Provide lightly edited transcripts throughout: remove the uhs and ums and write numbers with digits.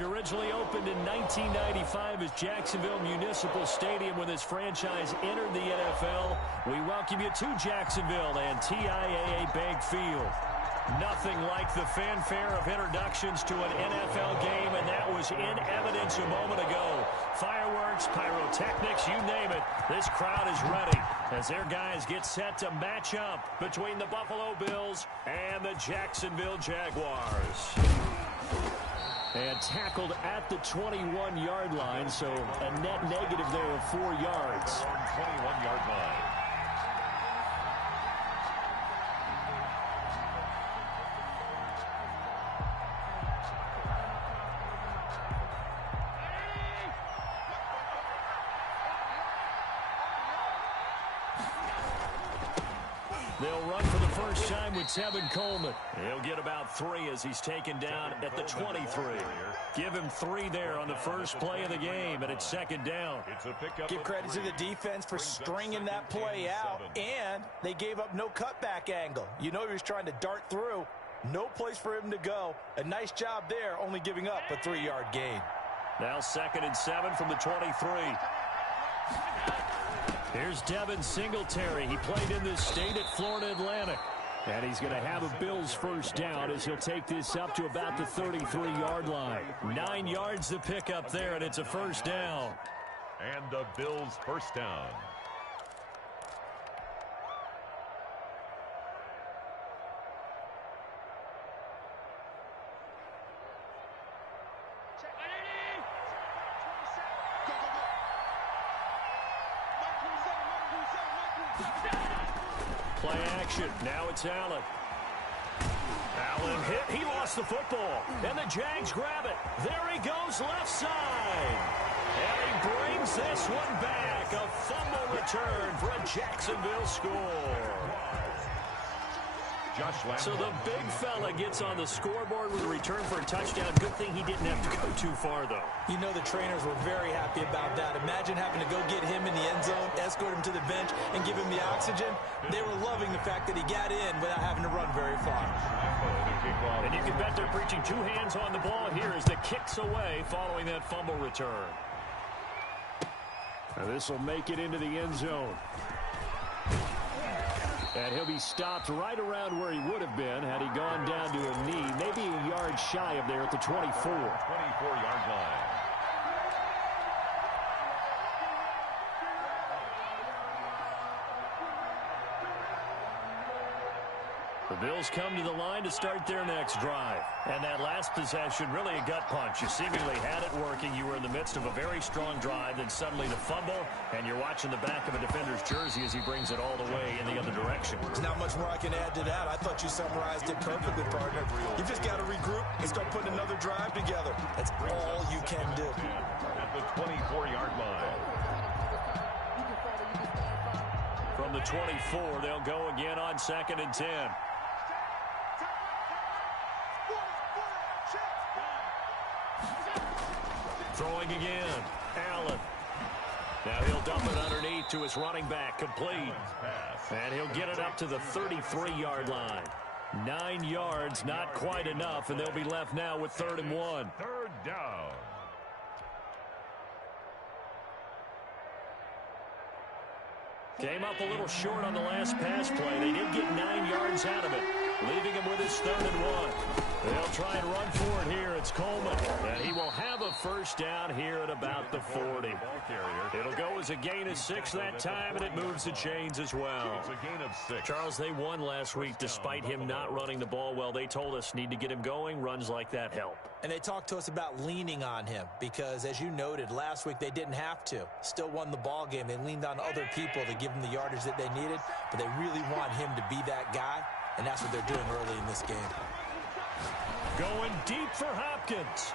Originally opened in 1995 as Jacksonville Municipal Stadium when this franchise entered the NFL. We welcome you to Jacksonville and TIAA Bank Field. Nothing like the fanfare of introductions to an NFL game, and that was in evidence a moment ago. Fireworks, pyrotechnics, you name it. This crowd is ready as their guys get set to match up between the Buffalo Bills and the Jacksonville Jaguars. And tackled at the 21-yard line, so a net negative there of 4 yards. 21-yard line. They'll run for the first time with Tevin Coleman. He'll get about 3 as he's taken down at the 23. Give him 3 there on the first play of the game, and it's second down. Give credit to the defense for stringing that play out, and they gave up no cutback angle. You know he was trying to dart through. No place for him to go. A nice job there, only giving up a 3-yard gain. Now 2nd and 7 from the 23. Here's Devin Singletary. He played in this state at Florida Atlantic. And he's going to have a Bills first down as he'll take this up to about the 33-yard line. 9 yards to pick up there, and it's a first down. And the Bills first down. Play action. Now it's Allen. Allen hit. He lost the football. And the Jags grab it. There he goes left side. And he brings this one back. A fumble return for a Jacksonville score. So the big fella gets on the scoreboard with a return for a touchdown. Good thing he didn't have to go too far, though. You know the trainers were very happy about that. Imagine having to go get him in the end zone, escort him to the bench, and give him the oxygen. They were loving the fact that he got in without having to run very far. And you can bet they're preaching 2 hands on the ball here as the kick's away following that fumble return. Now this will make it into the end zone. And he'll be stopped right around where he would have been had he gone down to a knee, maybe a yard shy of there at the 24. 24-yard line. The Bills come to the line to start their next drive. And that last possession, really a gut punch. You seemingly had it working. You were in the midst of a very strong drive, then suddenly the fumble, and you're watching the back of a defender's jersey as he brings it all the way in the other direction. There's not much more I can add to that. I thought you summarized it perfectly, partner. You just got to regroup and start putting another drive together. That's all you can do. At the 24-yard line. From the 24, they'll go again on 2nd and 10. Throwing again. Allen. Now he'll dump it underneath to his running back. Complete. And he'll get it up to the 33-yard line. 9 yards, not quite enough, and they'll be left now with 3rd and 1. 3rd down. Came up a little short on the last pass play. They did get 9 yards out of it, leaving him with his 3rd and 1. They'll try and run for it here. It's Coleman, and he will have a first down here at about the 40. It'll go as a gain of 6 that time, and it moves the chains as well. It's a gain of 6. Charles, they won last week despite him not running the ball well. They told us need to get him going. Runs like that help. And they talked to us about leaning on him because, as you noted, last week they didn't have to. Still won the ball game. They leaned on other people to give them the yardage that they needed, but they really want him to be that guy, and that's what they're doing early in this game. Going deep for Hopkins.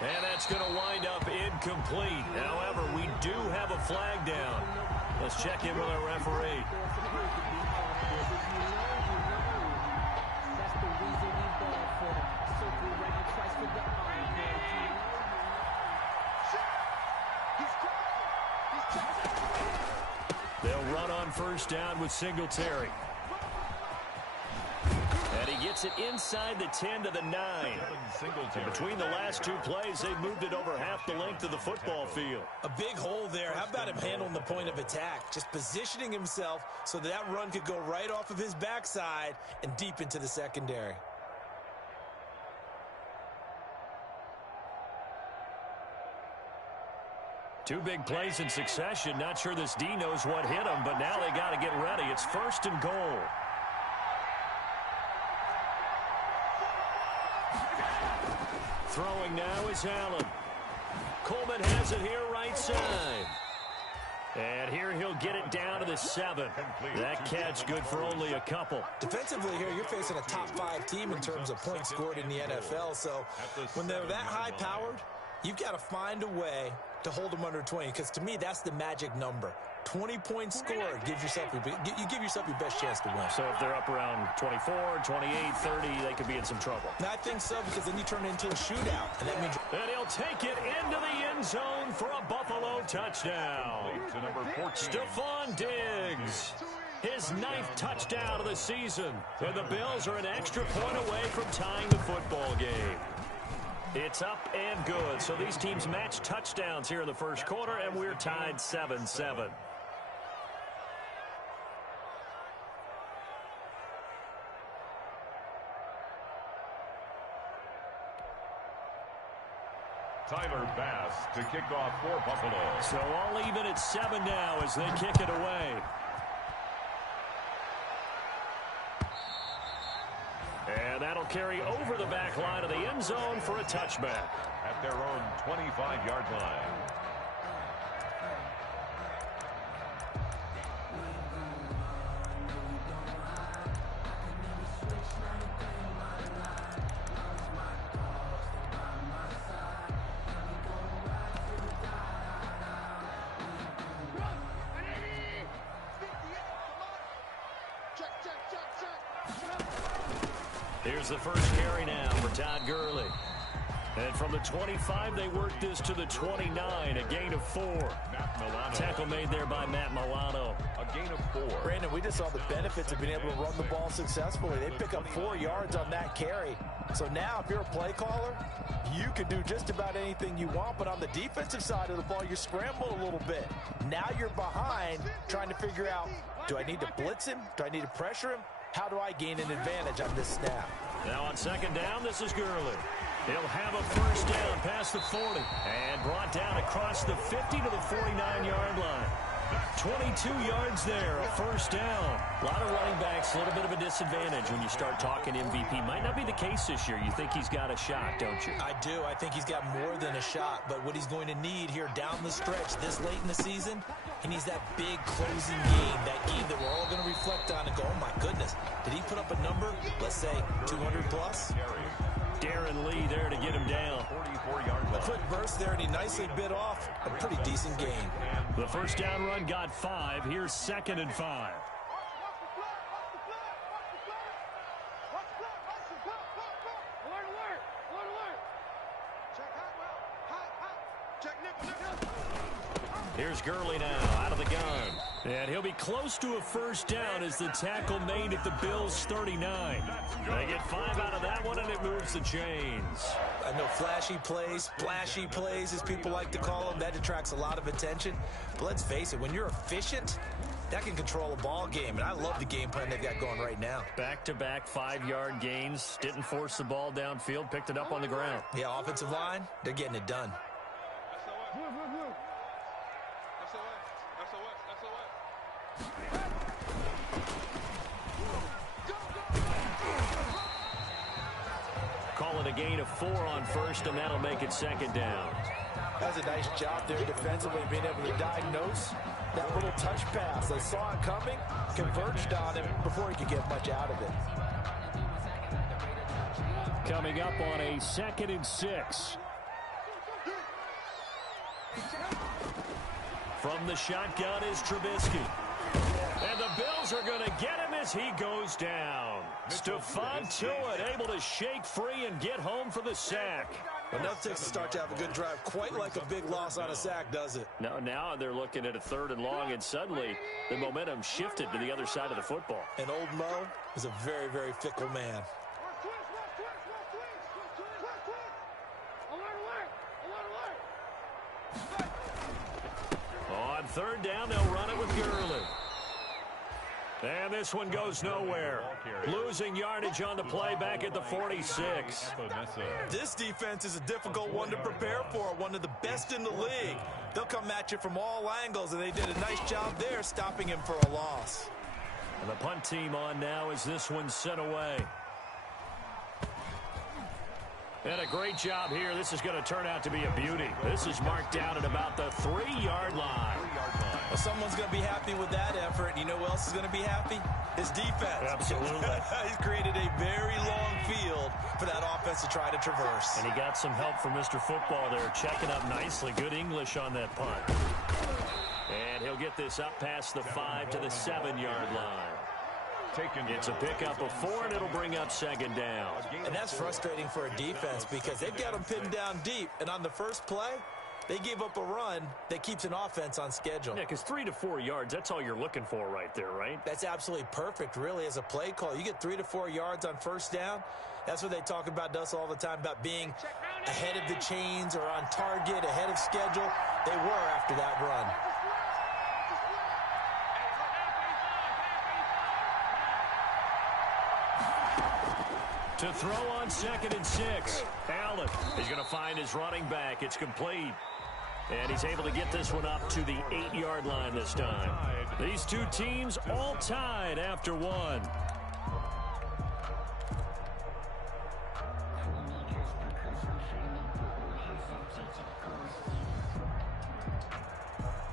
And that's going to wind up incomplete. However, we do have a flag down. Let's check in with our referee. They'll run on first down with Singletary. And he Gets it inside the 10 to the 9. And between the last two plays, they've moved it over half the length of the football field. A big hole there. How about him handling the point of attack? Just positioning himself so that run could go right off of his backside and deep into the secondary. Two big plays in succession. Not sure this D knows what hit him, but now they got to get ready. It's 1st and goal. Throwing now is Allen. Coleman has it here right side. And here he'll get it down to the 7. That catch good for only a couple. Defensively here, you're facing a top 5 team in terms of points scored in the NFL. So when they're that high-powered, you've got to find a way to hold them under 20, because to me, that's the magic number. 20 points scored gives yourself you give yourself your best chance to win. So if they're up around 24, 28, 30, they could be in some trouble. I think so, because then you turn it into a shootout. And that means and he'll take it into the end zone for a Buffalo touchdown. To number 14. Stephon Diggs. His 9th touchdown of the season. And the Bills are an extra point away from tying the football game. It's up and good. So these teams match touchdowns here in the first quarter, and we're tied 7-7. Tyler Bass to kick off for Buffalo. So all even at 7 now as they kick it away. And that'll carry over the back line of the end zone for a touchback. At their own 25-yard line. Here's the first carry now for Todd Gurley. And from the 25, they work this to the 29, a gain of 4. Tackle made there by Matt Milano. A gain of 4. Brandon, we just saw the benefits of being able to run the ball successfully. They pick up 4 yards on that carry. So now, if you're a play caller, you can do just about anything you want. But on the defensive side of the ball, you're scrambling a little bit. Now you're behind, trying to figure out, do I need to blitz him? Do I need to pressure him? How do I gain an advantage on this snap? Now on second down, this is Gurley. He'll have a first down past the 40 and brought down across the 50 to the 49-yard line. 22 yards there, a first down. A lot of running backs, a little bit of a disadvantage when you start talking MVP. Might not be the case this year. You think he's got a shot, don't you? I do. I think he's got more than a shot. But what he's going to need here down the stretch this late in the season, he needs that big closing game, that game that we're all going to reflect on and go, oh, my goodness, did he put up a number, let's say, 200 plus? Darren Lee there to get him down. 44-yard line. A quick burst there, and he nicely bit off a pretty decent gain. The first down run got 5. Here's 2nd and 5. Here's Gurley now out of the gun. And he'll be close to a first down as the tackle made at the Bills' 39. They get 5 out of that one, and it moves the chains. I know flashy plays, splashy plays, as people like to call them, that attracts a lot of attention. But let's face it, when you're efficient, that can control a ball game, and I love the game plan they've got going right now. Back-to-back 5-yard gains, didn't force the ball downfield, picked it up on the ground. Yeah, offensive line, they're getting it done. Calling a gain of 4 on first, and that'll make it 2nd down. That's a nice job there defensively, being able to diagnose that little touch pass. They saw it coming, converged on him before he could get much out of it. Coming up on a 2nd and 6. From the shotgun is Trubisky. And the Bills are going to get him as he goes down. Stephon Tuitt able to shake free and get home for the sack. Enough takes to start to have a good drive. Quite like a big loss on a sack, does it? Now they're looking at a 3rd and long, and suddenly the momentum shifted to the other side of the football. And old Mo is a very, very fickle man. third down, they'll run it with Gurley. And this one goes nowhere. Losing yardage on the play back at the 46. This defense is a difficult one to prepare for, one of the best in the league. They'll come at you from all angles, and they did a nice job there stopping him for a loss. And the punt team on now as this one's sent away. And a great job here. This is going to turn out to be a beauty. This is marked down at about the 3-yard line. Well, someone's going to be happy with that effort. You know who else is going to be happy? His defense. Absolutely. He's created a very long field for that offense to try to traverse. And he got some help from Mr. Football there, checking up nicely. Good English on that punt. And he'll get this up past the 5 to the 7-yard line. It's a pickup of 4, and it'll bring up second down. And that's frustrating for a defense because they've got them pinned down deep. And on the first play, they gave up a run that keeps an offense on schedule. Yeah, because 3 to 4 yards, that's all you're looking for right there, right? That's absolutely perfect, really, as a play call. You get 3 to 4 yards on first down. That's what they talk about us all the time, about being ahead of the chains or on target, ahead of schedule. They were after that run. To throw on 2nd and 6. Allen is going to find his running back. It's complete. And he's able to get this one up to the 8-yard line this time. These two teams all tied after one.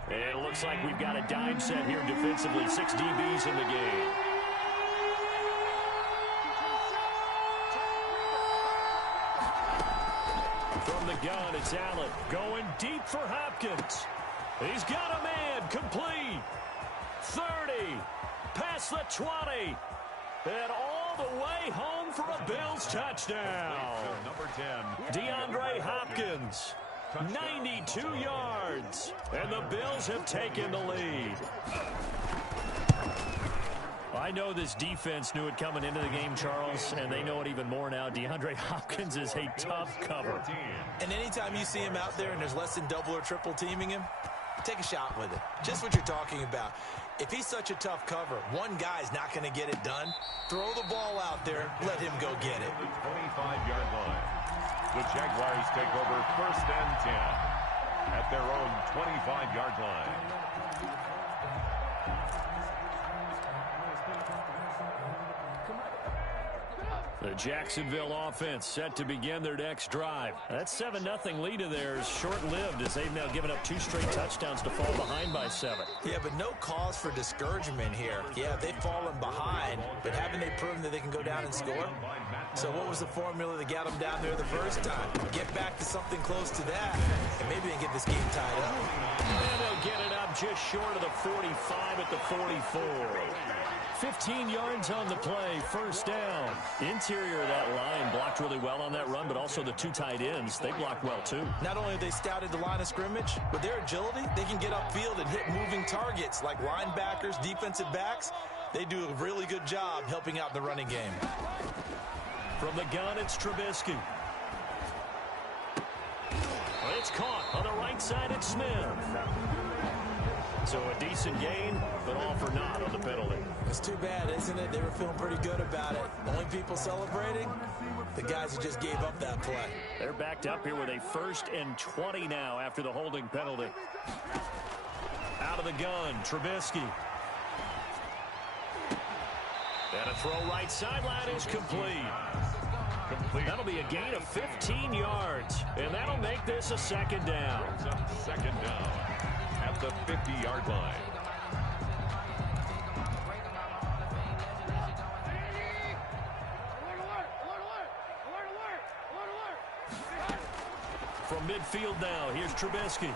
And it looks like we've got a dime set here defensively. 6 DBs in the game. From the gun, it's Allen going deep for Hopkins. He's got a man, complete. 30, past the 20, and all the way home for a Bills touchdown. Number 10, DeAndre Hopkins, 92 yards, and the Bills have taken the lead. I know this defense knew it coming into the game, Charles, and they know it even more now. DeAndre Hopkins is a tough cover. And anytime you see him out there and there's less than double or triple teaming him, take a shot with it. Just what you're talking about. If he's such a tough cover, one guy's not going to get it done. Throw the ball out there, let him go get it. 25-yard line. The Jaguars take over 1st and 10 at their own 25-yard line. The Jacksonville offense set to begin their next drive. That 7-0 lead of theirs short-lived as they've now given up 2 straight touchdowns to fall behind by 7. Yeah, but no cause for discouragement here. Yeah, they've fallen behind, but haven't they proven that they can go down and score? So what was the formula that got them down there the first time? Get back to something close to that, and maybe they can get this game tied up. And they'll get it up just short of the 45 at the 44. 15 yards on the play, 1st down. Interior of that line blocked really well on that run, but also the 2 tight ends, they blocked well too. Not only have they scouted the line of scrimmage, with their agility, they can get upfield and hit moving targets like linebackers, defensive backs. They do a really good job helping out the running game. From the gun, it's Trubisky. It's caught on the right side, it's Smith. So a decent gain, but all for naught on the penalty. It's too bad, isn't it? They were feeling pretty good about it. Only people celebrating, the guys who just gave up that play. They're backed up here with a 1st and 20 now after the holding penalty. Out of the gun, Trubisky. And a throw right sideline is complete. That'll be a gain of 15 yards, and that'll make this a 2nd down. 2nd down at the 50-yard line. From midfield now, here's Trubisky.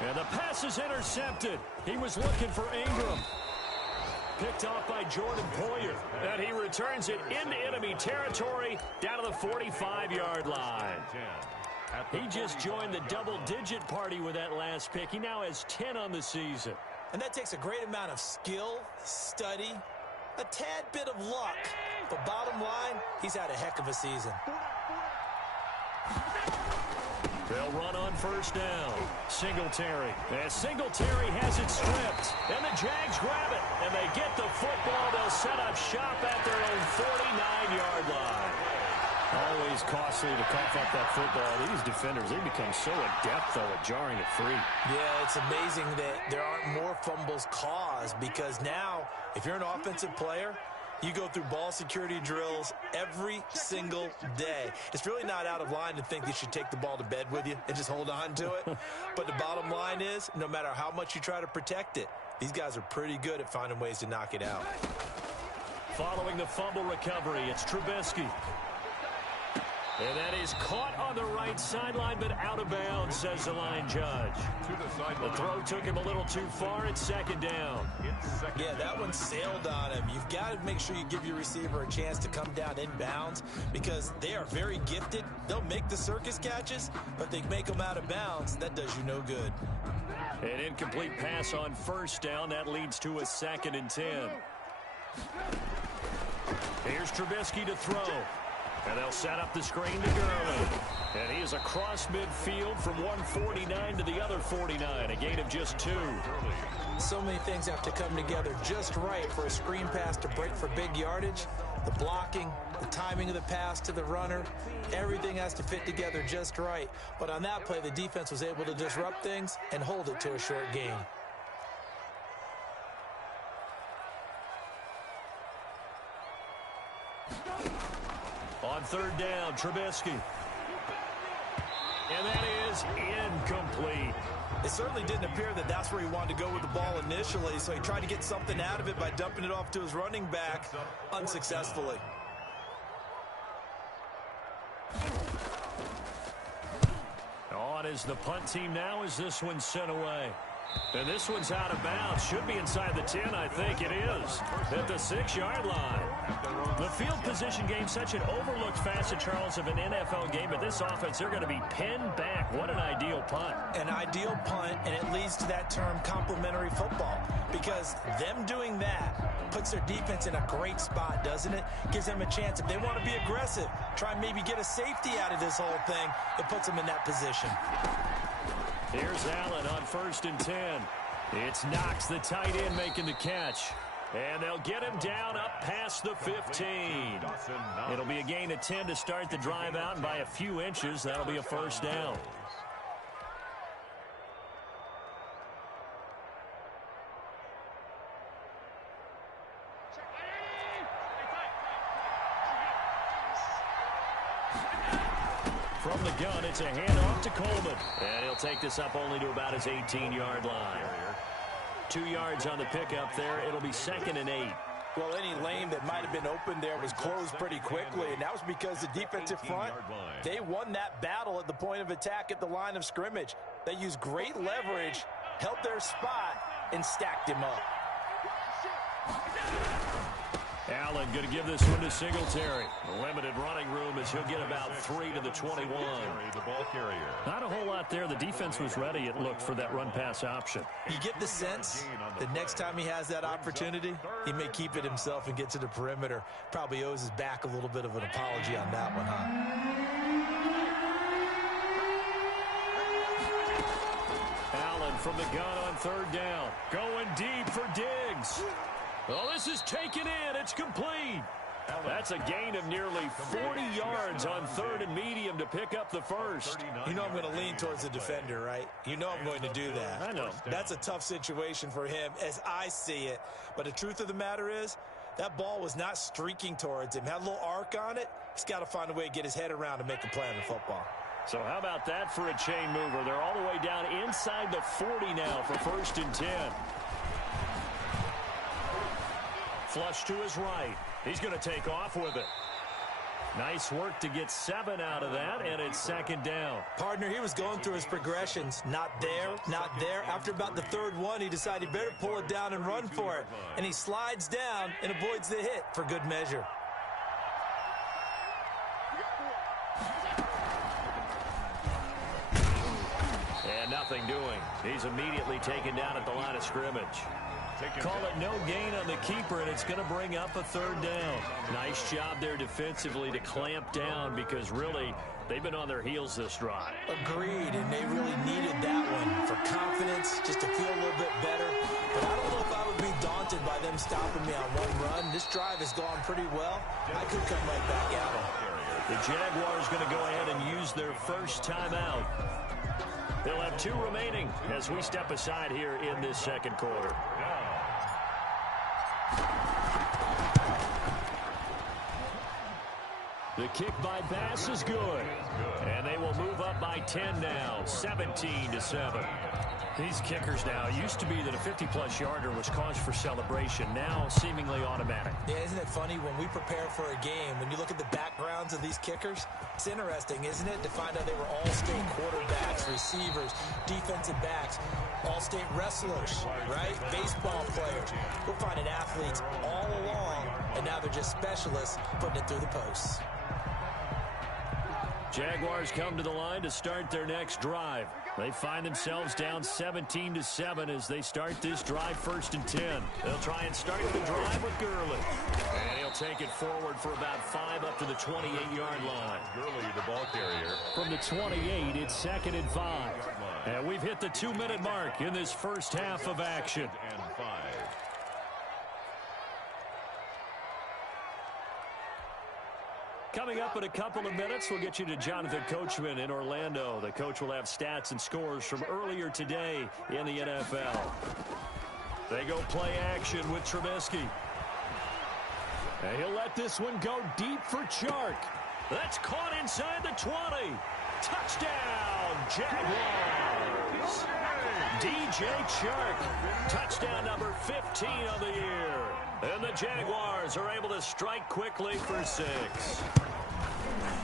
And the pass is intercepted. He was looking for Ingram. Picked off by Jordan Poyer. And he returns it into enemy territory down to the 45-yard line. He just joined the double-digit party with that last pick. He now has 10 on the season. And that takes a great amount of skill, study, a tad bit of luck. But bottom line, he's had a heck of a season. They'll run on first down. Singletary. And Singletary has it stripped. And the Jags grab it. And they get the football. They'll set up shop at their own 49-yard line. Always costly to cough up that football. These defenders, they become so adept, though, at jarring it free. Yeah, it's amazing that there aren't more fumbles caused, because now, if you're an offensive player, you go through ball security drills every single day. It's really not out of line to think you should take the ball to bed with you and just hold on to it. But the bottom line is, no matter how much you try to protect it, these guys are pretty good at finding ways to knock it out. Following the fumble recovery, it's Trubisky. And that is caught on the right sideline, but out of bounds, says the line judge. The throw took him a little too far. It's second down. Yeah, that one sailed on him. You've got to make sure you give your receiver a chance to come down inbounds, because they are very gifted. They'll make the circus catches, but they make them out of bounds. That does you no good. An incomplete pass on first down. That leads to a 2nd and 10. Here's Trubisky to throw. And they'll set up the screen to Gurley. And he is across midfield from 149 to the other 49. A gain of just 2. So many things have to come together just right for a screen pass to break for big yardage. The blocking, the timing of the pass to the runner, everything has to fit together just right. But on that play, the defense was able to disrupt things and hold it to a short gain. On third down, Trubisky. And that is incomplete. It certainly didn't appear that that's where he wanted to go with the ball initially, so he tried to get something out of it by dumping it off to his running back unsuccessfully. On is the punt team now as this one's sent away. And this one's out of bounds. Should be inside the 10, I think it is. At the 6-yard line. The field position game, such an overlooked facet, Charles, of an NFL game. But this offense, they're going to be pinned back. What an ideal punt. An ideal punt, and it leads to that term complementary football. Because them doing that puts their defense in a great spot, doesn't it? Gives them a chance. If they want to be aggressive, try and maybe get a safety out of this whole thing, it puts them in that position. Here's Allen on 1st and 10. It's Knox, the tight end, making the catch. And they'll get him down up past the 15. It'll be a gain of 10 to start the drive out, and by a few inches, that'll be a first down. From the gun, it's a handoff to Coleman. And he'll take this up only to about his 18-yard line. 2 yards on the pickup there. It'll be 2nd and 8. Well, any lane that might have been open there was closed pretty quickly, and that was because the defensive front, they won that battle at the point of attack at the line of scrimmage. They used great leverage, held their spot, and stacked him up. Allen going to give this one to Singletary. Limited running room as he'll get about 3 to the 21. The ball carrier. Not a whole lot there. The defense was ready, it looked, for that run-pass option. You get the sense that next time he has that opportunity, he may keep it himself and get to the perimeter. Probably owes his back a little bit of an apology on that one, huh? Allen from the gun on 3rd down. Going deep for Diggs. Well, this is taken in. It's complete. That's a gain of nearly 40 yards on 3rd and medium to pick up the first. You know I'm going to lean towards the defender, right? You know I'm going to do that. I know. That's a tough situation for him as I see it. But the truth of the matter is, that ball was not streaking towards him. Had a little arc on it. He's got to find a way to get his head around and make a play on the football. So how about that for a chain mover? They're all the way down inside the 40 now for 1st and 10. Flush to his right. He's going to take off with it. Nice work to get 7 out of that, and it's 2nd down. Partner, he was going through his progressions. Not there, not there. After about the 3rd one, he decided he better pull it down and run for it. And he slides down and avoids the hit for good measure. And nothing doing. He's immediately taken down at the line of scrimmage. Call it no gain on the keeper, and it's going to bring up a 3rd down. Nice job there defensively to clamp down, because really They've been on their heels this drive. Agreed, and they really needed that one for confidence, just to feel a little bit better. But I don't know if I would be daunted by them stopping me on one run. This drive has gone pretty well. I could come right back at them. The Jaguars going to go ahead and use their first timeout. They'll have 2 remaining as we step aside here in this second quarter. The kick by Bass is good. And they will move up by 10 now, 17-7. These kickers now, used to be that a 50-plus yarder was cause for celebration, now seemingly automatic. Yeah, isn't it funny when we prepare for a game, when you look at the backgrounds of these kickers, it's interesting, isn't it, to find out they were all-state quarterbacks, receivers, defensive backs, all-state wrestlers, right? Baseball players. We're finding athletes all along, and now they're just specialists putting it through the posts. Jaguars come to the line to start their next drive. They find themselves down 17-7 as they start this drive 1st and 10. They'll try and start the drive with Gurley. And he'll take it forward for about 5 up to the 28-yard line. Gurley, the ball carrier. From the 28, it's 2nd and 5. And we've hit the 2-minute mark in this first half of action. And 5. Coming up in a couple of minutes, we'll get you to Jonathan Coachman in Orlando. The coach will have stats and scores from earlier today in the NFL. They go play action with Trubisky. And he'll let this one go deep for Chark. That's caught inside the 20. Touchdown, Jaguars. DJ Chark, touchdown number 15 of the year. And the Jaguars are able to strike quickly for 6.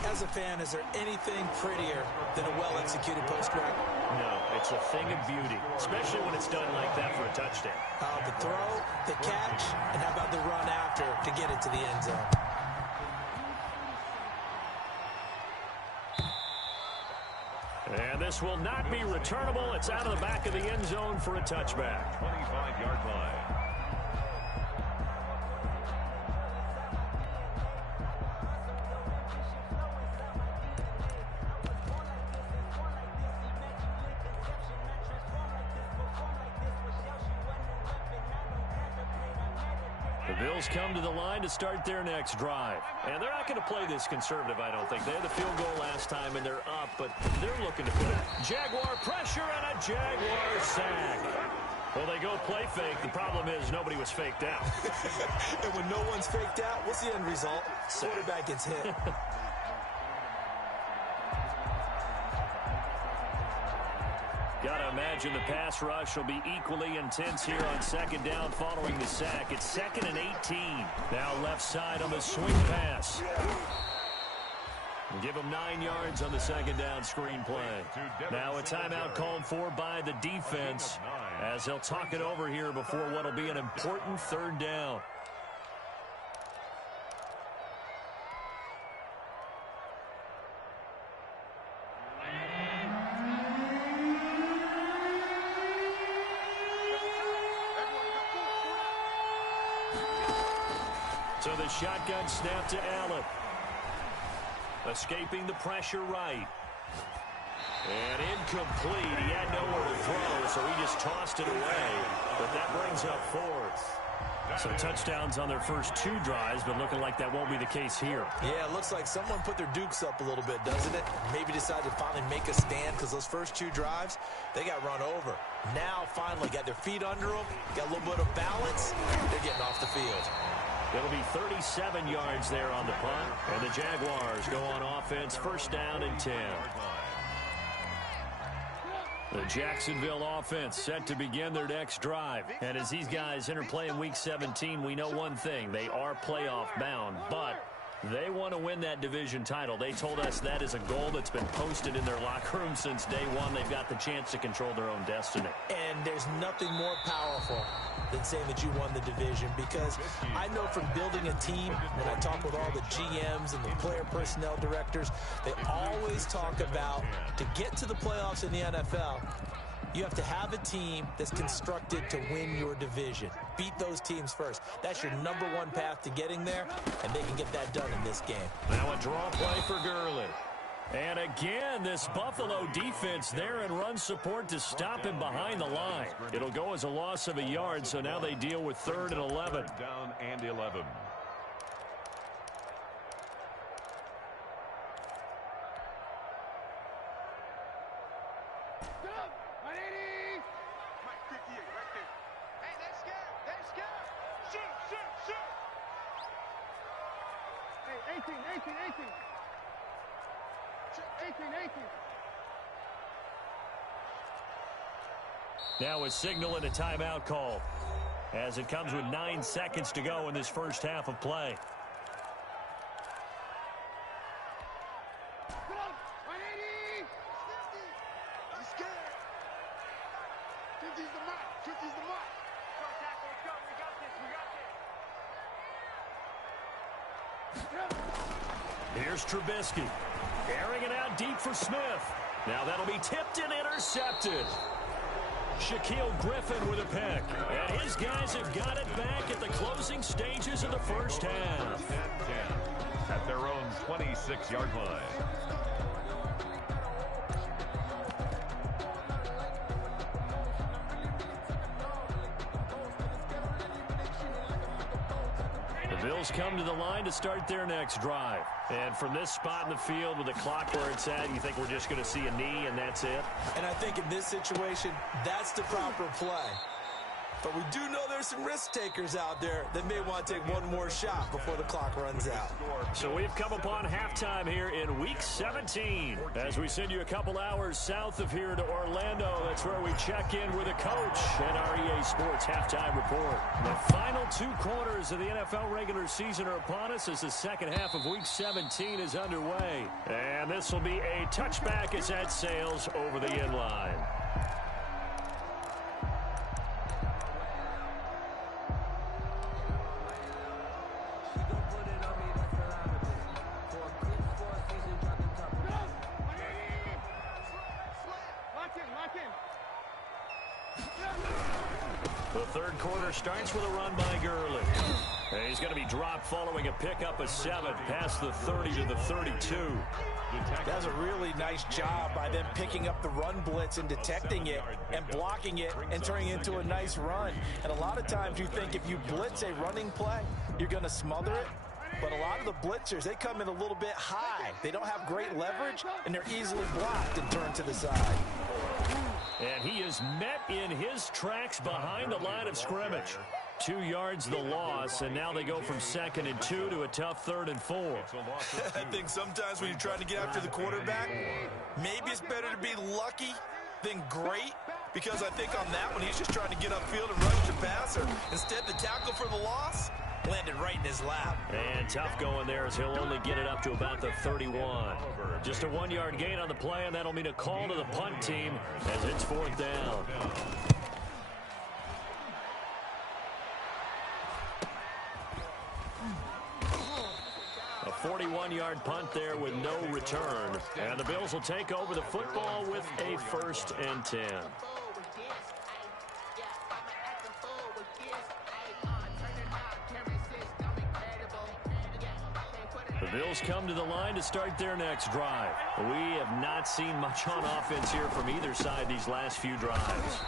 As a fan, is there anything prettier than a well-executed post-route? No, it's a thing of beauty, especially when it's done like that for a touchdown. The throw, the catch, and how about the run after to get it to the end zone? And this will not be returnable. It's out of the back of the end zone for a touchback. 25-yard line. The Bills come to the line to start their next drive. And they're not going to play this conservative, I don't think. They had the field goal last time, and they're up, but they're looking to put it. Jaguar pressure and a Jaguar sack. Well, they go play fake. The problem is nobody was faked out. And when no one's faked out, what's the end result? Quarterback gets hit. Got to imagine the pass rush will be equally intense here on 2nd down following the sack. It's 2nd and 18. Now left side on the swing pass. Give him 9 yards on the 2nd down screen play. Now a timeout called for by the defense as they'll talk it over here before what will be an important 3rd down. So the shotgun snap to Allen. Escaping the pressure right. And incomplete. He had nowhere to throw, so he just tossed it away. But that brings up 4th. So touchdowns on their first 2 drives, but looking like that won't be the case here. Yeah, it looks like someone put their dukes up a little bit, doesn't it? Maybe decided to finally make a stand because those first 2 drives, they got run over. Now, finally, got their feet under them, got a little bit of balance. They're getting off the field. It'll be 37 yards there on the punt, and the Jaguars go on offense, 1st down and 10. The Jacksonville offense set to begin their next drive. And as these guys interplay in Week 17, we know one thing. They are playoff bound, but they want to win that division title. They told us that is a goal that's been posted in their locker room since day one. They've got the chance to control their own destiny. And there's nothing more powerful than saying that you won the division, because I know from building a team, when I talk with all the GMs and the player personnel directors, they always talk about to get to the playoffs in the NFL, you have to have a team that's constructed to win your division. Beat those teams first. That's your #1 path to getting there, and they can get that done in this game. Now a draw play for Gurley. And again, this Buffalo defense there in run support to stop him behind the line. It'll go as a loss of a yard, so now they deal with 3rd and 11. Down and 11. Now a signal and a timeout call as it comes with 9 seconds to go in this first half of play. Here's Trubisky. Airing it out deep for Smith. Now that'll be tipped and intercepted. Shaquille Griffin with a pick. And his guys have got it back at the closing stages of the first half. At their own 26-yard line. The Bills come to the line to start their next drive. And from this spot in the field with the clock where it's at, you think we're just going to see a knee and that's it? And I think in this situation, that's the proper play. But we do know there's some risk takers out there that may want to take one more shot before the clock runs out. So we've come upon halftime here in Week 17. As we send you a couple hours south of here to Orlando, that's where we check in with a coach and our EA Sports Halftime Report. The final 2 quarters of the NFL regular season are upon us as the second half of Week 17 is underway. And this will be a touchback as that sails over the end line. The third quarter starts with a run by Gurley. And he's going to be dropped following a pickup of 7 past the 30 to the 32. That's a really nice job by them picking up the run blitz and detecting it and blocking it and turning it into a nice run. And a lot of times you think if you blitz a running play, you're going to smother it. But a lot of the blitzers, they come in a little bit high. They don't have great leverage, and they're easily blocked and turned to the side. And he is met in his tracks behind the line of scrimmage. 2 yards the loss, and now they go from 2nd and 2 to a tough 3rd and 4. I think sometimes when you're trying to get after the quarterback, maybe it's better to be lucky than great, because I think on that one, he's just trying to get upfield and rush the passer. Instead, the tackle for the loss landed right in his lap. And tough going there as he'll only get it up to about the 31. Just a 1-yard gain on the play, and that'll mean a call to the punt team as it's 4th down. A 41-yard punt there with no return. And the Bills will take over the football with a 1st and 10. The Bills come to the line to start their next drive. We have not seen much on offense here from either side these last few drives.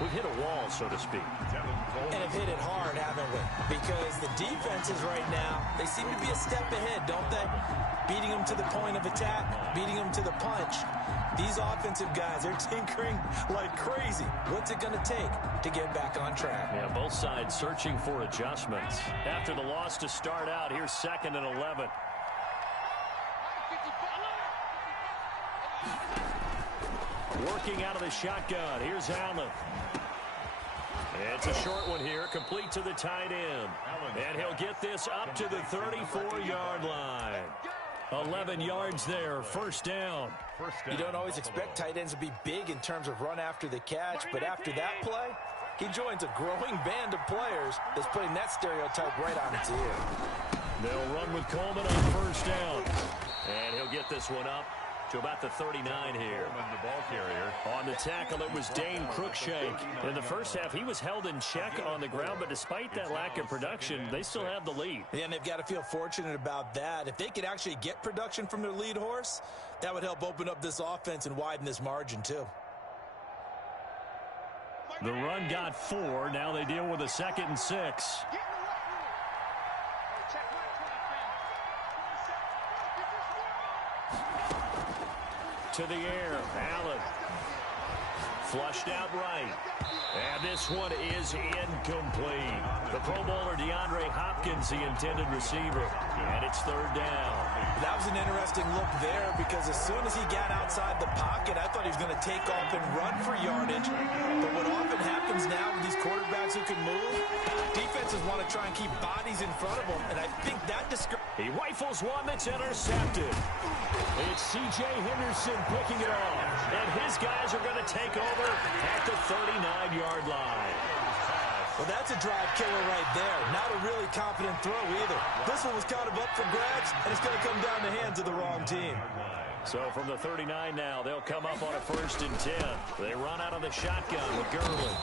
We've hit a wall, so to speak. And have hit it hard, haven't we? Because the defenses right now, they seem to be a step ahead, don't they? Beating them to the point of attack, beating them to the punch. These offensive guys, they're tinkering like crazy. What's it going to take to get back on track? Yeah, both sides searching for adjustments. After the loss to start out, here's 2nd and 11. Working out of the shotgun. Here's Allen. It's a short one here, complete to the tight end. And he'll get this up to the 34-yard line. 11 yards there, 1st down. You don't always expect tight ends to be big in terms of run after the catch, but after that play, he joins a growing band of players that's putting that stereotype right on its ear. They'll run with Coleman on 1st down. And he'll get this one up to about the 39 here. The ball carrier. On the tackle, it was Dane Cruikshank. In the first half, he was held in check on the ground, but despite that lack of production, they still have the lead. Yeah, and they've got to feel fortunate about that. If they could actually get production from their lead horse, that would help open up this offense and widen this margin, too. The run got 4. Now they deal with a 2nd and 6. To the air, Allen. Flushed out right. And this one is incomplete. The Pro Bowler DeAndre Hopkins, the intended receiver. And it's 3rd down. That was an interesting look there because as soon as he got outside the pocket, I thought he was going to take off and run for yardage. But what often happens now with these quarterbacks who can move, defenses want to try and keep bodies in front of them. And I think that he rifles one that's intercepted. It's C.J. Henderson picking it off. And his guys are going to take over at the 39-yard line. Well, that's a drive killer right there. Not a really confident throw either. This one was kind of up for grabs, and it's going to come down the hands of the wrong team. So from the 39 now, they'll come up on a 1st and 10. They run out of the shotgun with Gurley.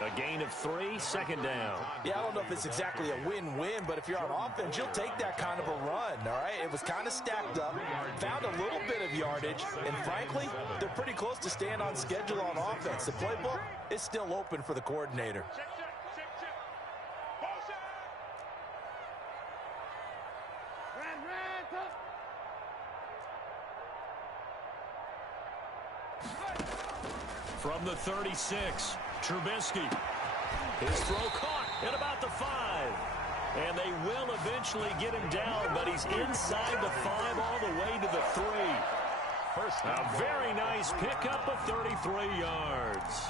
A gain of 3, 2nd down. Yeah, I don't know if it's exactly a win-win, but if you're on offense, you'll take that kind of a run, all right? It was kind of stacked up, found a little bit of yardage, and frankly, they're pretty close to staying on schedule on offense. The playbook is still open for the coordinator. From the 36, Trubisky. His throw caught at about the 5. And they will eventually get him down, but he's inside the 5 all the way to the 3. A very nice pickup of 33 yards.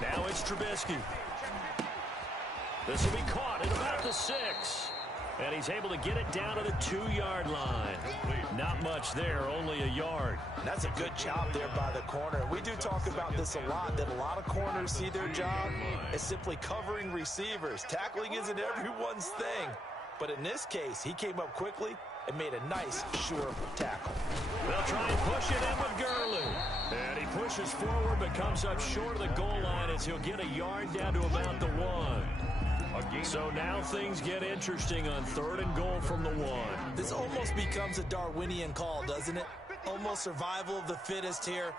Now it's Trubisky. This will be caught at about the 6. And he's able to get it down to the 2-yard line. Not much there, only a yard. That's a good job there by the corner. We do talk about this a lot, that a lot of corners see their job as simply covering receivers. Tackling isn't everyone's thing. But in this case, he came up quickly and made a nice, sure tackle. They'll try and push it in with Gurley. And he pushes forward but comes up short of the goal line as he'll get a yard down to about the 1. So now things get interesting on 3rd and goal from the 1. This almost becomes a Darwinian call, doesn't it? Almost survival of the fittest here.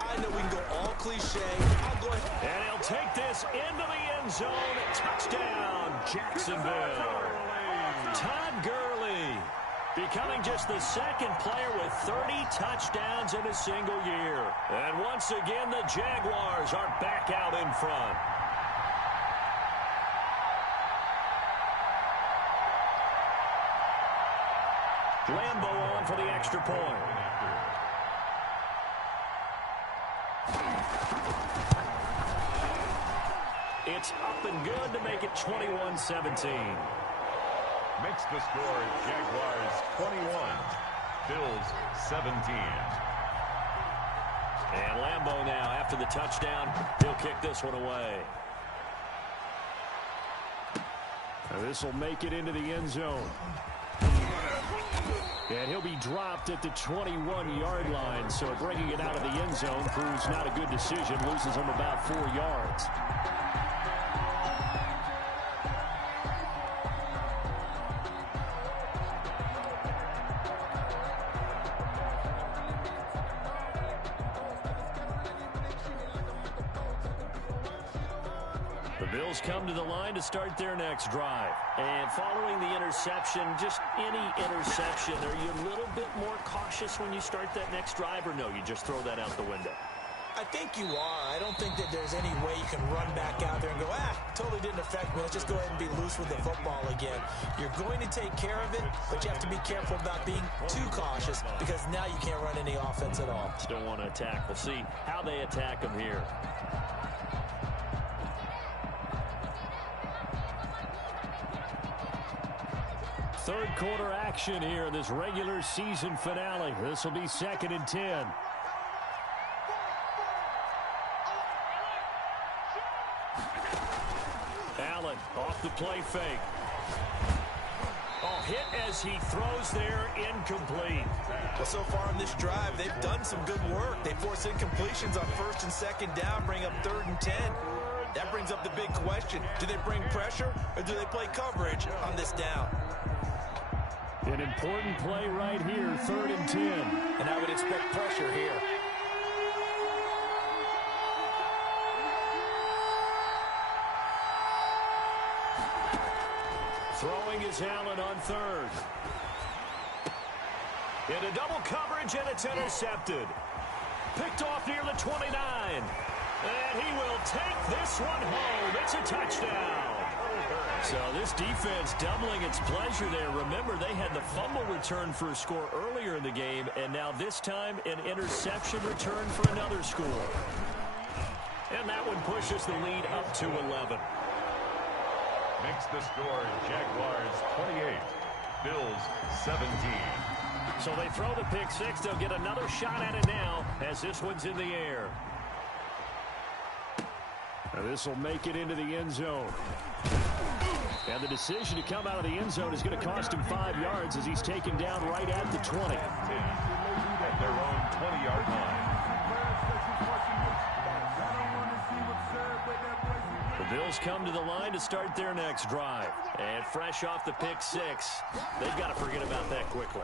I know we can go all cliche. I'll go ahead. And he'll take this into the end zone. Touchdown, Jacksonville. Todd Gurley becoming just the 2nd player with 30 touchdowns in a single year. And once again, the Jaguars are back out in front. Lambeau on for the extra point. It's up and good to make it 21-17. Makes the score Jaguars 21, Bills 17. And Lambeau now, after the touchdown, he'll kick this one away. This will make it into the end zone. And he'll be dropped at the 21-yard line, so bringing it out of the end zone proves not a good decision, loses him about 4 yards. The Bills come to the line to start their next drive. And following the interception, just any interception, are you a little bit more cautious when you start that next drive, or no, you just throw that out the window? I think you are. I don't think that there's any way you can run back out there and go, totally didn't affect me. Let's just go ahead and be loose with the football again. You're going to take care of it, but you have to be careful about being too cautious because now you can't run any offense at all. Still want to attack. We'll see how they attack them here. Third quarter action here in this regular season finale. This will be 2nd and 10. Allen off the play fake. Oh, hit as he throws there, incomplete. Well, so far in this drive, they've done some good work. They force incompletions on 1st and 2nd down, bring up 3rd and 10. That brings up the big question. Do they bring pressure or do they play coverage on this down? An important play right here, 3rd and 10. And I would expect pressure here. Throwing is Allen on 3rd. Into double coverage, and it's intercepted. Picked off near the 29. And he will take this one home. It's a touchdown. So this defense doubling its pleasure there. Remember, they had the fumble return for a score earlier in the game, and now this time an interception return for another score. And that one pushes the lead up to 11. Makes the score Jaguars 28, Bills 17. So they throw the pick six. They'll get another shot at it now as this one's in the air. Now this will make it into the end zone. And the decision to come out of the end zone is going to cost him 5 yards as he's taken down right at the 20. At their own 20-yard line. The Bills come to the line to start their next drive. And fresh off the pick six, they've got to forget about that quickly.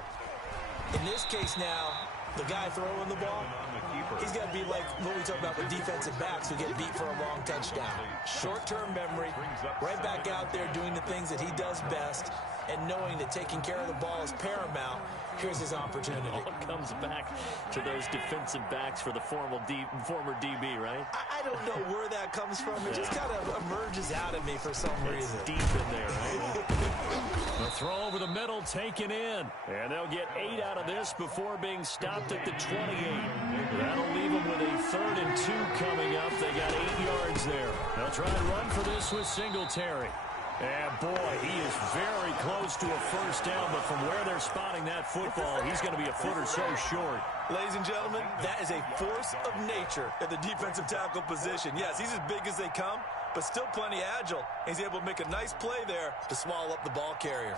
In this case now, the guy throwing the ball, he's got to be like what we talk about with defensive backs who get beat for a long touchdown. Short-term memory, right back out there doing the things that he does best, and knowing that taking care of the ball is paramount. Here's his opportunity. It all comes back to those defensive backs for the former DB, right? I don't know where that comes from. It just kind of emerges out of me for some reason. It's deep in there, right? The throw over the middle taken in. And they'll get 8 out of this before being stopped at the 28. That'll leave them with a 3rd and 2 coming up. They got 8 yards there. They'll try and run for this with Singletary. And boy, he is very close to a first down, but from where they're spotting that football, he's going to be a foot or so short. Ladies and gentlemen, that is a force of nature at the defensive tackle position. Yes, he's as big as they come, but still plenty agile. He's able to make a nice play there to swallow up the ball carrier.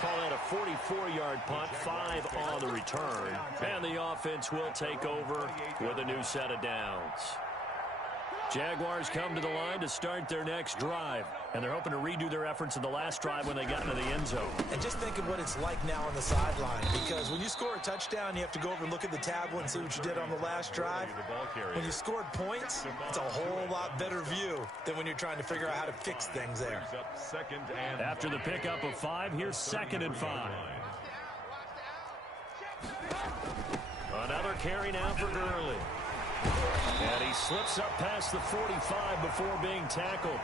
Call that a 44-yard punt, 5 on the return. And the offense will take over with a new set of downs. Jaguars come to the line to start their next drive. And they're hoping to redo their efforts in the last drive when they got into the end zone. And just think of what it's like now on the sideline. Because when you score a touchdown, you have to go over and look at the tablet and see what you did on the last drive. When you scored points, it's a whole lot better view than when you're trying to figure out how to fix things there. After the pickup of 5, here's 2nd and 5. Another carry now for Gurley. And he slips up past the 45 before being tackled.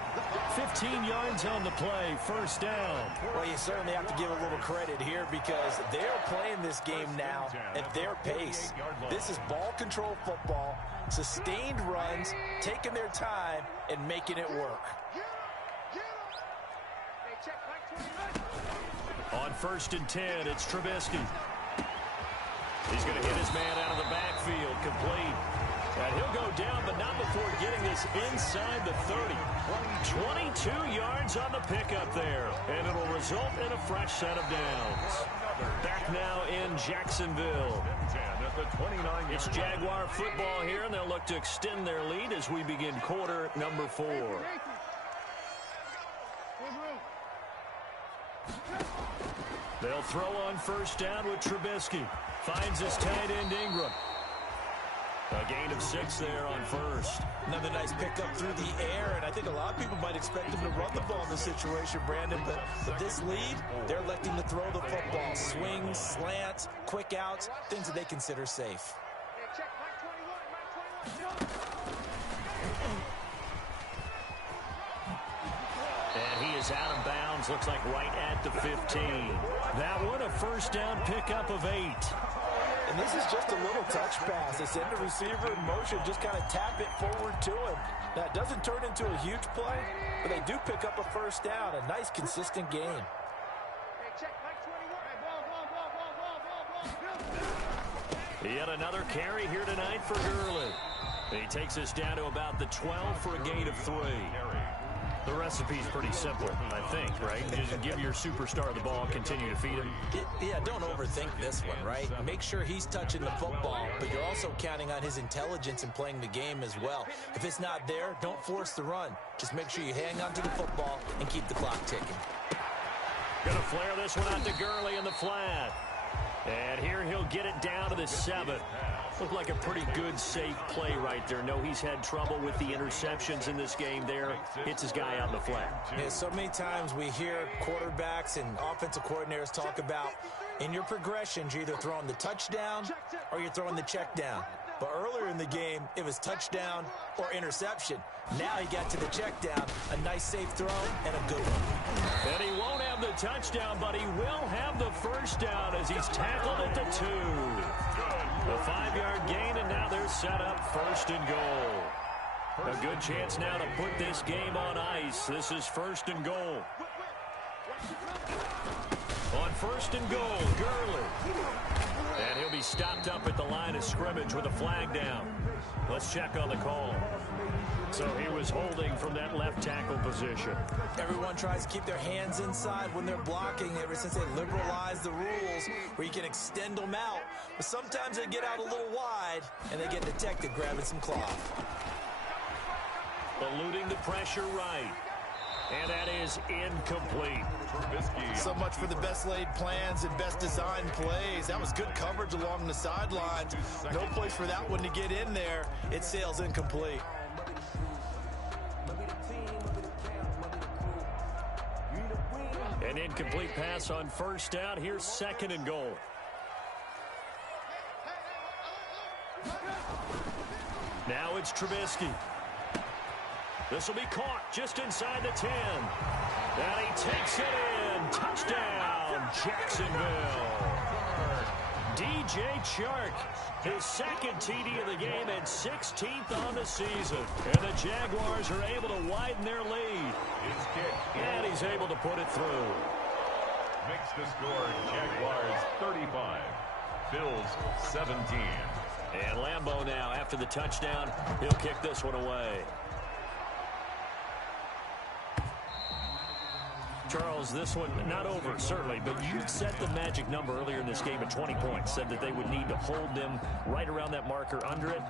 15 yards on the play, first down. Well, you certainly have to give a little credit here because they're playing this game now at their pace. This is ball control football, sustained runs, taking their time, and making it work. On 1st and 10, it's Trubisky. He's going to hit his man out of the backfield, complete. And he'll go down, but not before getting this inside the 30. 22 yards on the pickup there. And it'll result in a fresh set of downs. Back now in Jacksonville. It's Jaguar football here, and they'll look to extend their lead as we begin quarter number 4. They'll throw on 1st down with Trubisky. Finds his tight end Ingram. A gain of 6 there on 1st. Another nice pickup through the air, and I think a lot of people might expect him to run the ball in this situation, Brandon, but with this lead, they're electing to throw the football. Swings, slants, quick outs, things that they consider safe. And he is out of bounds, looks like right at the 15. That one, a 1st down pickup of 8. And this is just a little touch pass. They send the receiver in motion, just kind of tap it forward to him. Now, it doesn't turn into a huge play, but they do pick up a 1st down. A nice, consistent game. Yet another carry here tonight for Gurley. He takes us down to about the 12 for a gain of 3. The recipe's pretty simple, I think, right? Just give your superstar the ball, continue to feed him. Yeah, don't overthink this one, right? Make sure he's touching the football, but you're also counting on his intelligence in playing the game as well. If it's not there, don't force the run. Just make sure you hang on to the football and keep the clock ticking. Gonna flare this one out to Gurley in the flat. And here he'll get it down to the 7. Looked like a pretty good, safe play right there. No, he's had trouble with the interceptions in this game there. Hits his guy out in the flat. Yeah, so many times we hear quarterbacks and offensive coordinators talk about in your progressions, you're either throwing the touchdown or you're throwing the check down. But earlier in the game, it was touchdown or interception. Now he got to the check down, a nice safe throw, and a good one. And he won't have the touchdown, but he will have the first down as he's tackled at the 2. A 5-yard gain, and now they're set up 1st and goal. A good chance now to put this game on ice. This is 1st and goal. On 1st and goal, Gurley. And he'll be stopped up at the line of scrimmage with a flag down. Let's check on the call. So he was holding from that left tackle position. Everyone tries to keep their hands inside when they're blocking ever since they liberalized the rules where you can extend them out. But sometimes they get out a little wide and they get detected grabbing some cloth. Eluding the pressure right. And that is incomplete. So much for the best laid plans and best designed plays. That was good coverage along the sidelines. No place for that one to get in there. It sails incomplete. An incomplete pass on 1st down. Here's 2nd and goal. Now it's Trubisky. This will be caught just inside the 10. And he takes it in. Touchdown, Jacksonville. DJ Chark, his 2nd TD of the game and 16th on the season. And the Jaguars are able to widen their lead. And he's able to put it through. Makes the score Jaguars 35, Bills 17. And Lambeau now, after the touchdown, he'll kick this one away. Charles, this one not over, certainly, but you set the magic number earlier in this game at 20 points, said that they would need to hold them right around that marker under it.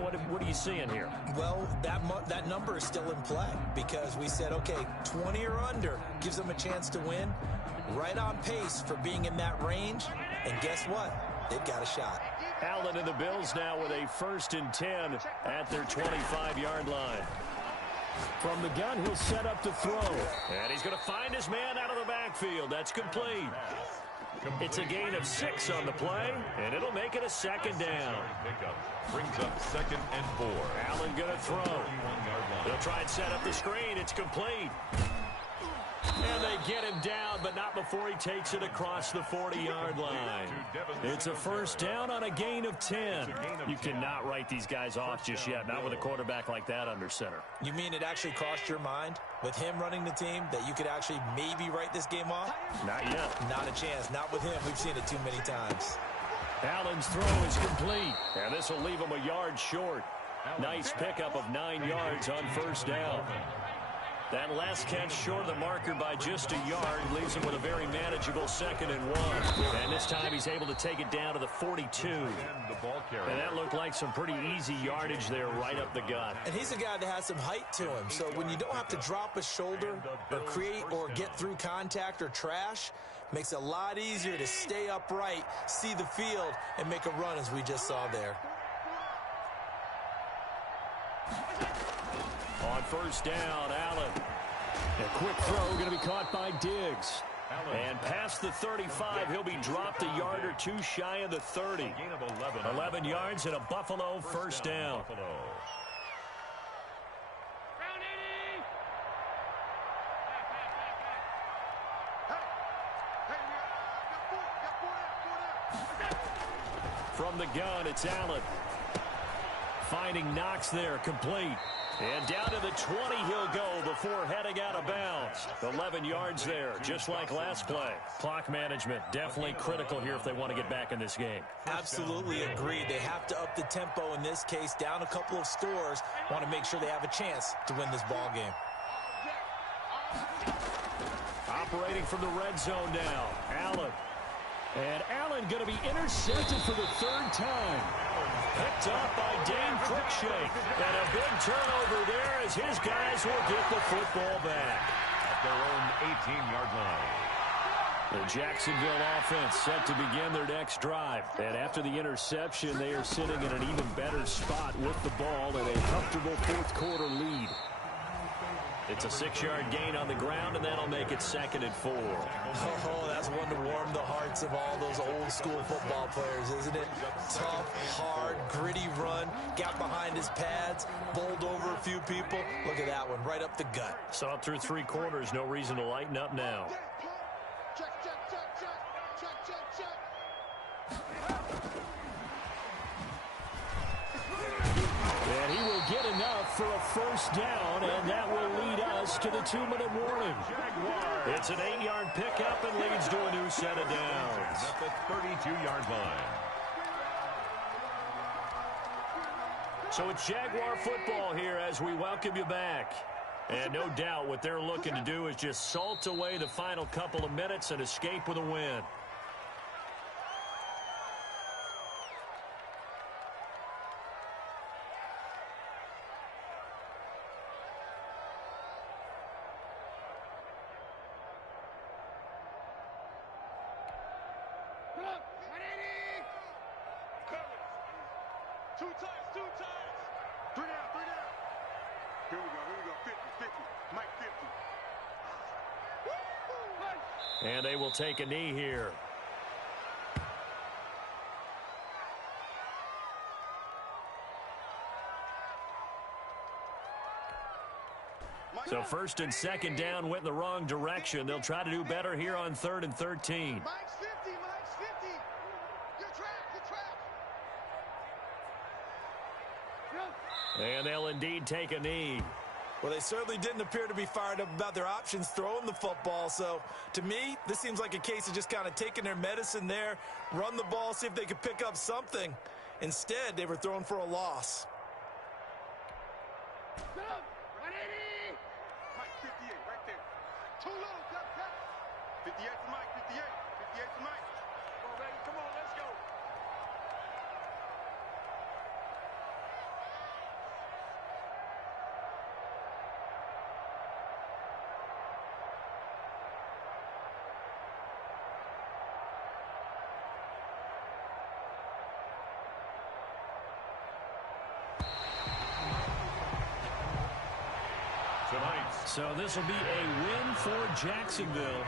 What are you seeing here? Well, that number is still in play because we said, okay, 20 or under gives them a chance to win. Right on pace for being in that range, and guess what? They've got a shot. Allen and the Bills now with a 1st and 10 at their 25-yard line. From the gun, he'll set up to throw. And he's going to find his man out of the backfield. That's complete. It's a gain of 6 on the play, and it'll make it a 2nd down. Brings up 2nd and 4. Allen going to throw. They'll try and set up the screen. It's complete. And they get him down, but not before he takes it across the 40-yard line. It's a 1st down on a gain of 10. You cannot write these guys off just yet, not with a quarterback like that under center. You mean it actually crossed your mind with him running the team that you could actually maybe write this game off? Not yet. Not a chance. Not with him. We've seen it too many times. Allen's throw is complete. And this will leave him a yard short. Nice pickup of 9 yards on 1st down. That last catch short of the marker by just a yard leaves him with a very manageable 2nd and 1. And this time he's able to take it down to the 42. And that looked like some pretty easy yardage there right up the gut. And he's a guy that has some height to him. So when you don't have to drop a shoulder or create or get through contact or trash, makes it a lot easier to stay upright, see the field, and make a run as we just saw there. On 1st down, Allen. A quick throw going to be caught by Diggs. And past the 35, he'll be dropped a yard or 2 shy of the 30. 11 yards and a Buffalo 1st down. From the gun, it's Allen. Finding Knox there, complete. And down to the 20 he'll go before heading out of bounds. 11 yards there, just like last play. Clock management definitely critical here if they want to get back in this game. Absolutely agreed. They have to up the tempo in this case, down a couple of scores. Want to make sure they have a chance to win this ball game. Operating from the red zone now, Allen. And Allen going to be intercepted for the third time. Picked up by Dane Cruikshank. And a big turnover there as his guys will get the football back. At their own 18-yard line. The Jacksonville offense set to begin their next drive. And after the interception, they are sitting in an even better spot with the ball and a comfortable fourth-quarter lead. It's a 6-yard gain on the ground, and that'll make it 2nd and 4. Oh, that's one to warm the hearts of all those old-school football players, isn't it? Tough, hard, gritty run, got behind his pads, bowled over a few people. Look at that one, right up the gut. Saw it through 3 quarters, no reason to lighten up now. And he will get enough for a first down, and that will lead us to the 2-minute warning. It's an 8-yard pickup and leads to a new set of downs. At the 32-yard line. So it's Jaguar football here as we welcome you back. And no doubt what they're looking to do is just salt away the final couple of minutes and escape with a win. And they will take a knee here. So 1st and 2nd down went in the wrong direction. They'll try to do better here on 3rd and 13. Mike's 50, Mike's 50. Your track. And they'll indeed take a knee. Well, they certainly didn't appear to be fired up about their options throwing the football. So, to me, this seems like a case of just kind of taking their medicine there, run the ball, see if they could pick up something. Instead, they were throwing for a loss. Mike 58, right there. Too low, cut. 58 to Mike, 58 to Mike. Come on, baby, come on, let's go. Tonight. So this will be a win for Jacksonville.